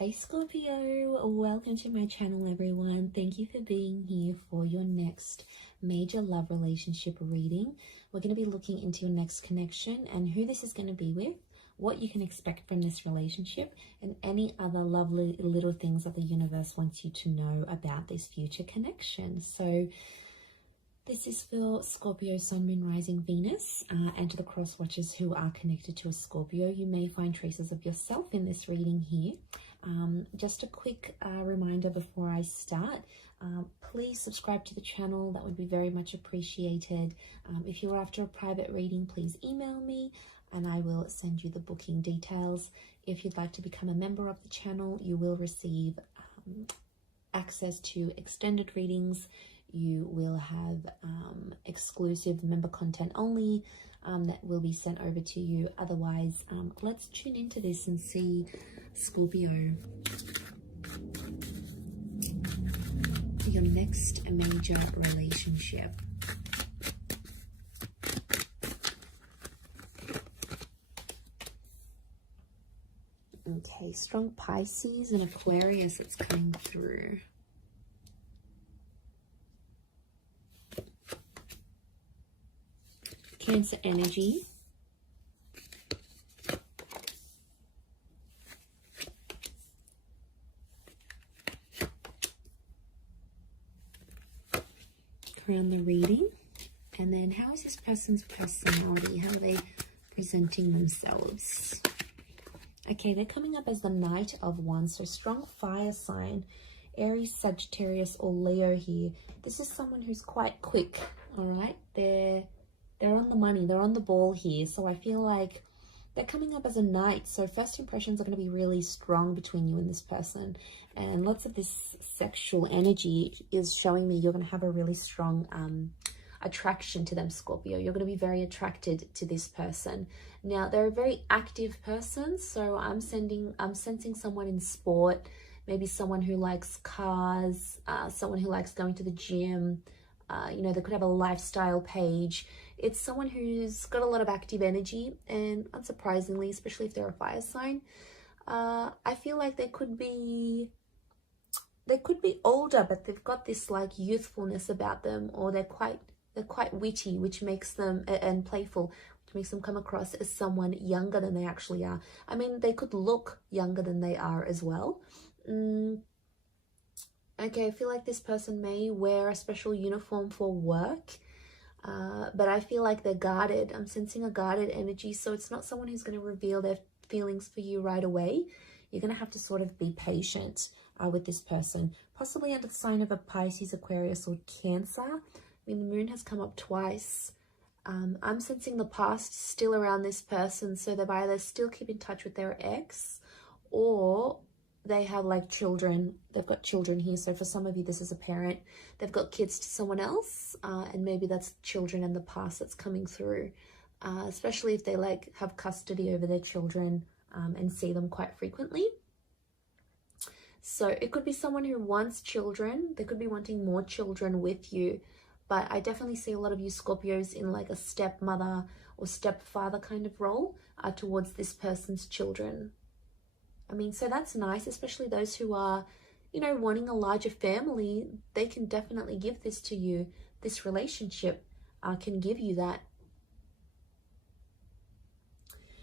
Hey Scorpio, welcome to my channel everyone. Thank you for being here for your next major love relationship reading. We're going to be looking into your next connection and who this is going to be with, what you can expect from this relationship, and any other lovely little things that the universe wants you to know about this future connection. So this is for Scorpio, Sun, Moon, Rising, Venus, and to the cross watchers who are connected to a Scorpio. You may find traces of yourself in this reading here. Just a quick reminder before I start, please subscribe to the channel. That would be very much appreciated. If you're after a private reading, please email me and I will send you the booking details. If you'd like to become a member of the channel, you will receive access to extended readings. You will have exclusive member content only that will be sent over to you. Otherwise, let's tune into this and see Scorpio, your next major relationship. Okay, strong Pisces and Aquarius that's coming through. Cancer energy. Around the reading. And then how is this person's personality? How are they presenting themselves? Okay, they're coming up as the Knight of Wands. So strong fire sign. Aries, Sagittarius, or Leo here. This is someone who's quite quick, all right? They're on the money, they're on the ball here. So I feel like they're coming up as a knight. So first impressions are going to be really strong between you and this person. And lots of this sexual energy is showing me you're going to have a really strong attraction to them, Scorpio. You're going to be very attracted to this person. Now, they're a very active person. So I'm sensing someone in sport, maybe someone who likes cars, someone who likes going to the gym. You know, they could have a lifestyle page. It's someone who's got a lot of active energy, and unsurprisingly, especially if they're a fire sign, I feel like they could be older, but they've got this like youthfulness about them, or they're quite witty, which makes them, and playful, which makes them come across as someone younger than they actually are. I mean, they could look younger than they are as well. Okay, I feel like this person may wear a special uniform for work, but I feel like they're guarded. I'm sensing a guarded energy, so it's not someone who's going to reveal their feelings for you right away. You're going to have to sort of be patient with this person, possibly under the sign of a Pisces, Aquarius, or Cancer. I mean, the moon has come up twice. I'm sensing the past still around this person, so they've either still keep in touch with their ex, or they have like children. They've got children here. So for some of you, this is a parent. They've got kids to someone else, and maybe that's children in the past that's coming through, especially if they like have custody over their children and see them quite frequently. So it could be someone who wants children. They could be wanting more children with you, but I definitely see a lot of you Scorpios in like a stepmother or stepfather kind of role towards this person's children. I mean, so that's nice, especially those who are, you know, wanting a larger family. They can definitely give this to you. This relationship can give you that.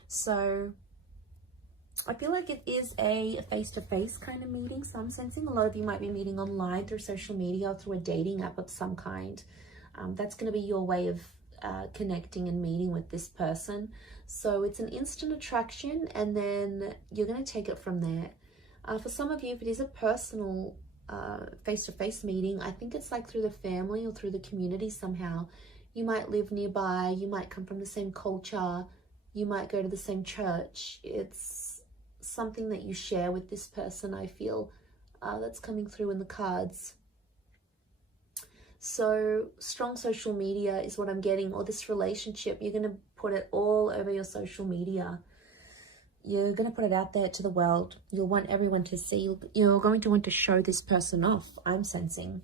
So I feel like it is a face-to-face kind of meeting. So I'm sensing a lot of you might be meeting online through social media or through a dating app of some kind. That's going to be your way of connecting and meeting with this person. So it's an instant attraction, and then you're going to take it from there. For some of you, if it is a personal face-to-face meeting, I think it's like through the family or through the community somehow. You might live nearby, you might come from the same culture, you might go to the same church. It's something that you share with this person, I feel, that's coming through in the cards. So strong social media is what I'm getting, or this relationship, you're going to put it all over your social media. You're going to put it out there to the world. You'll want everyone to see. You're going to want to show this person off, I'm sensing.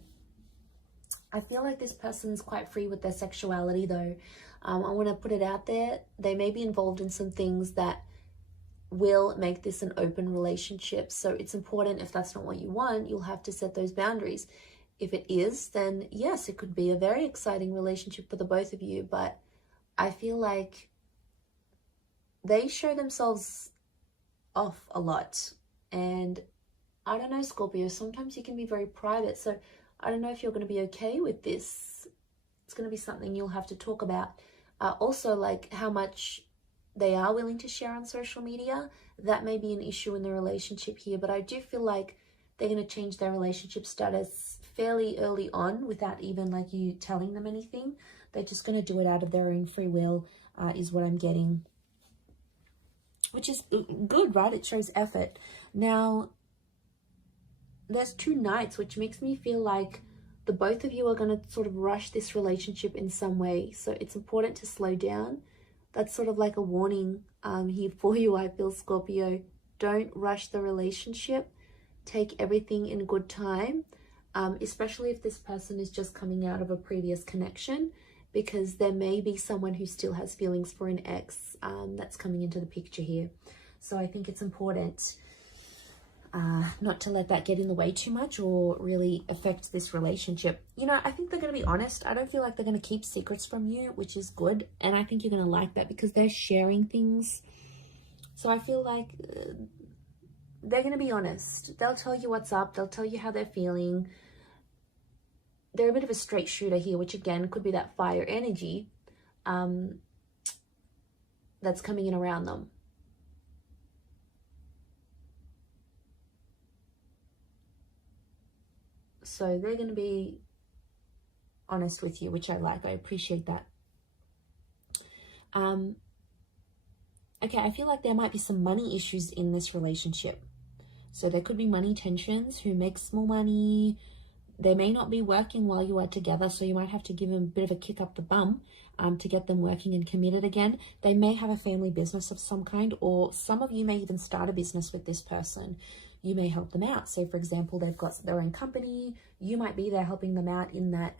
I feel like this person's quite free with their sexuality though. I want to put it out there. They may be involved in some things that will make this an open relationship. So it's important, if that's not what you want, you'll have to set those boundaries. If it is, then yes, it could be a very exciting relationship for the both of you. But I feel like they show themselves off a lot. And I don't know, Scorpio, sometimes you can be very private. So I don't know if you're going to be okay with this. It's going to be something you'll have to talk about. Also, like how much they are willing to share on social media, that may be an issue in the relationship here. But I do feel like they're going to change their relationship status fairly early on without even like you telling them anything. They're just going to do it out of their own free will, is what I'm getting. Which is good, right? It shows effort. Now, there's 2 knights, which makes me feel like the both of you are going to sort of rush this relationship in some way. So it's important to slow down. That's sort of like a warning here for you, I feel, Scorpio. Don't rush the relationship. Take everything in good time, especially if this person is just coming out of a previous connection, because there may be someone who still has feelings for an ex that's coming into the picture here. So I think it's important not to let that get in the way too much or really affect this relationship. You know, I think they're going to be honest. I don't feel like they're going to keep secrets from you, which is good. And I think you're going to like that because they're sharing things. So I feel like they're going to be honest. They'll tell you what's up. They'll tell you how they're feeling. They're a bit of a straight shooter here, which again could be that fire energy that's coming in around them. So they're going to be honest with you, which I like. I appreciate that. Okay, I feel like there might be some money issues in this relationship. So there could be money tensions. Who makes more money? They may not be working while you are together, so you might have to give them a bit of a kick up the bum to get them working and committed again. They may have a family business of some kind, or some of you may even start a business with this person. You may help them out. So, for example, they've got their own company. You might be there helping them out in that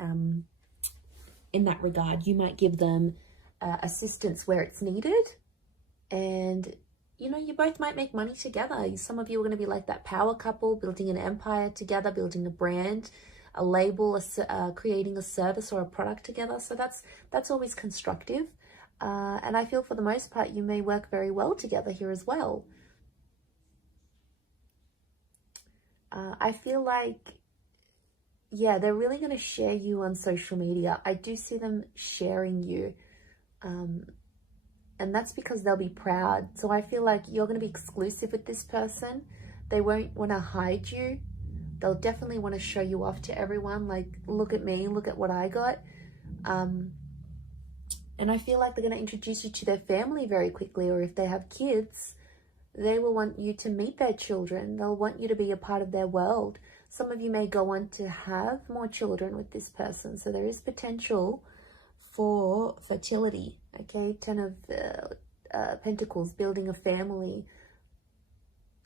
regard. You might give them assistance where it's needed, and you know, you both might make money together. Some of you are going to be like that power couple, building an empire together, building a brand, a label, creating a service or a product together. So that's always constructive. And I feel for the most part, you may work very well together here as well. I feel like, yeah, they're really going to share you on social media. I do see them sharing you. And that's because they'll be proud. So I feel like you're going to be exclusive with this person. They won't want to hide you. They'll definitely want to show you off to everyone. Like, look at me, look at what I got. And I feel like they're going to introduce you to their family very quickly. Or if they have kids, they will want you to meet their children. They'll want you to be a part of their world. Some of you may go on to have more children with this person. So there is potential for fertility. Okay, 10 of Pentacles, building a family.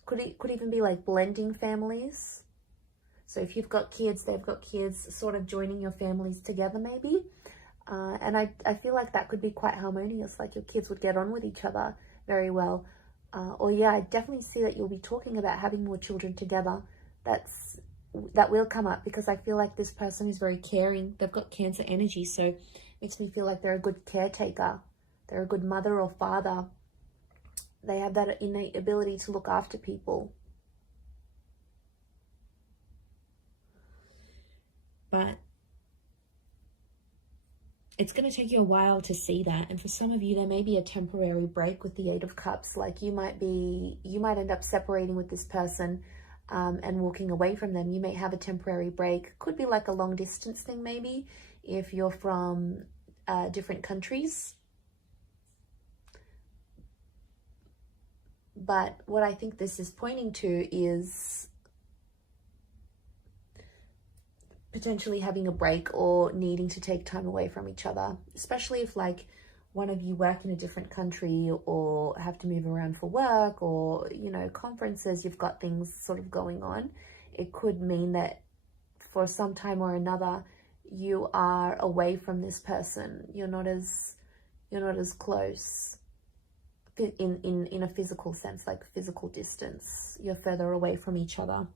Could even be like blending families. So if you've got kids, they've got kids, sort of joining your families together maybe. And I feel like that could be quite harmonious, like your kids would get on with each other very well. Or yeah, I definitely see that you'll be talking about having more children together. That will come up because I feel like this person is very caring. They've got Cancer energy, so it makes me feel like they're a good caretaker. They're a good mother or father. They have that innate ability to look after people. But it's going to take you a while to see that. And for some of you, there may be a temporary break with the 8 of Cups. Like you might end up separating with this person and walking away from them. You may have a temporary break. Could be like a long distance thing maybe, if you're from different countries. But what I think this is pointing to is potentially having a break or needing to take time away from each other, especially if like one of you work in a different country or have to move around for work or, you know, conferences, you've got things sort of going on. It could mean that for some time or another, you are away from this person. You're not as close. in a physical sense, like physical distance. You're further away from each other.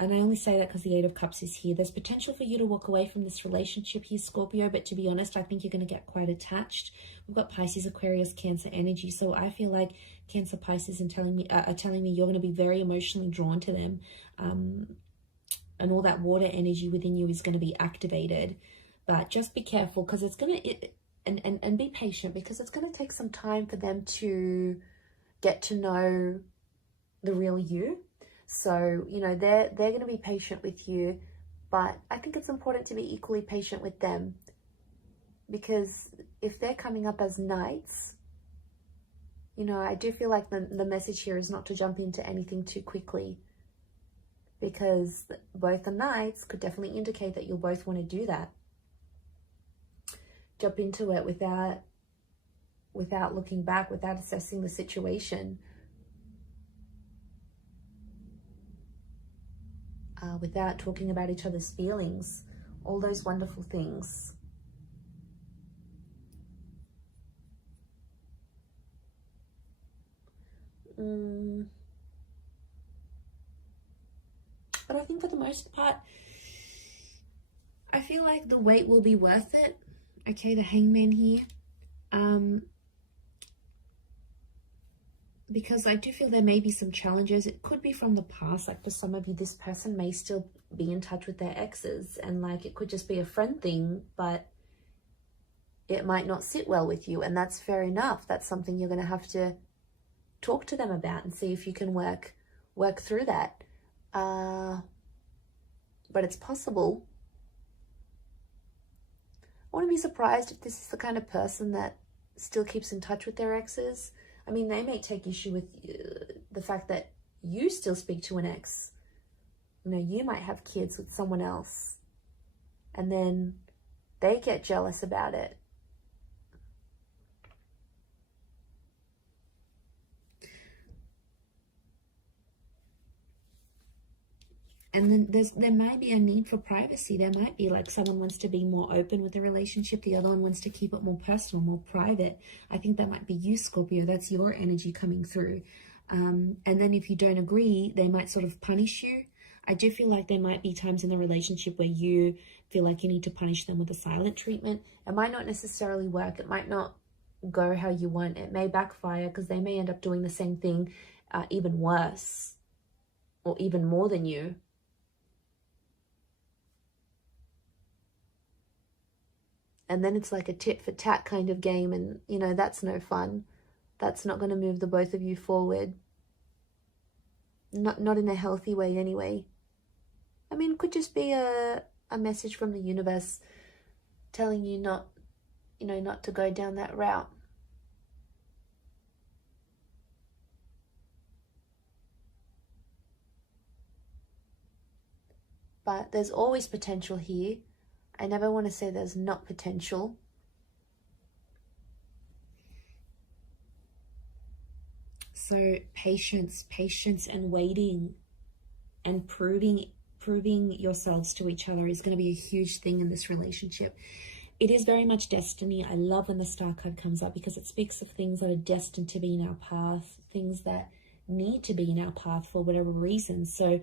And I only say that because the Eight of Cups is here. There's potential for you to walk away from this relationship here, Scorpio, but to be honest, I think you're going to get quite attached. We've got Pisces, Aquarius, Cancer energy. So I feel like Cancer, Pisces are telling me you're going to be very emotionally drawn to them. And all that water energy within you is going to be activated. But just be careful, because it's going to... And be patient, because it's going to take some time for them to get to know the real you. So, you know, they're going to be patient with you, but I think it's important to be equally patient with them, because if they're coming up as knights, you know, I do feel like the message here is not to jump into anything too quickly, because both the knights could definitely indicate that you'll both want to do that. Jump into it without looking back, without assessing the situation. Without talking about each other's feelings, all those wonderful things. But I think for the most part, I feel like the wait will be worth it. Okay, the Hangman here. Because I do feel there may be some challenges. It could be from the past. Like for some of you, this person may still be in touch with their exes, and like it could just be a friend thing, but it might not sit well with you, and that's fair enough. That's something you're going to have to talk to them about and see if you can work through that. But it's possible. I wouldn't be surprised if this is the kind of person that still keeps in touch with their exes. I mean, they may take issue with the fact that you still speak to an ex. You know, you might have kids with someone else, and then they get jealous about it. And then there might be a need for privacy. There might be like someone wants to be more open with the relationship. The other one wants to keep it more personal, more private. I think that might be you, Scorpio. That's your energy coming through. And then if you don't agree, they might sort of punish you. I do feel like there might be times in the relationship where you feel like you need to punish them with a silent treatment. It might not necessarily work. It might not go how you want. It may backfire, because they may end up doing the same thing, even worse, or even more than you. And then it's like a tit for tat kind of game, and, you know, that's no fun. That's not going to move the both of you forward. Not in a healthy way anyway. I mean, it could just be a message from the universe telling you not to go down that route. But there's always potential here. I never want to say there's not potential. So patience and waiting and proving yourselves to each other is going to be a huge thing in this relationship. It is very much destiny. I love when the Star card comes up, because it speaks of things that are destined to be in our path, things that need to be in our path for whatever reason. So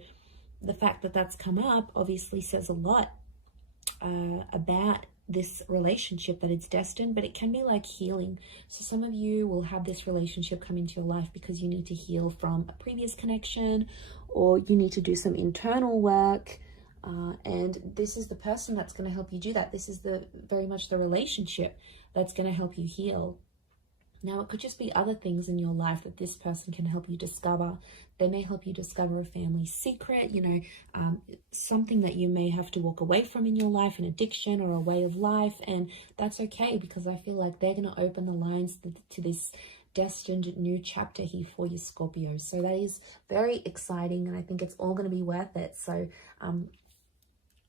the fact that that's come up obviously says a lot about this relationship, that it's destined. But it can be like healing. So some of you will have this relationship come into your life because you need to heal from a previous connection, or you need to do some internal work, and this is the person that's going to help you do that. This is very much the relationship that's going to help you heal. Now, it could just be other things in your life that this person can help you discover. They may help you discover a family secret, something that you may have to walk away from in your life, an addiction or a way of life. And that's okay, because I feel like they're going to open the lines to this destined new chapter here for you, Scorpio. So that is very exciting, and I think it's all going to be worth it. So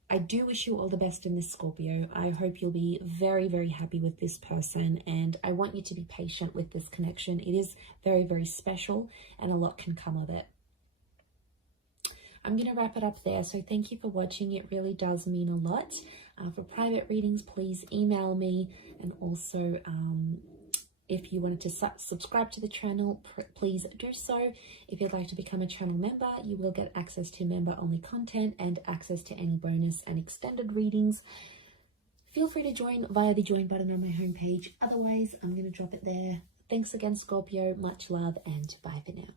I do wish you all the best in this, Scorpio. I hope you'll be very, very happy with this person, and I want you to be patient with this connection. It is very, very special, and a lot can come of it. I'm going to wrap it up there. So thank you for watching. It really does mean a lot. For private readings, please email me, and also If you wanted to subscribe to the channel, please do so. If you'd like to become a channel member, you will get access to member-only content and access to any bonus and extended readings. Feel free to join via the join button on my homepage. Otherwise, I'm going to drop it there. Thanks again, Scorpio. Much love and bye for now.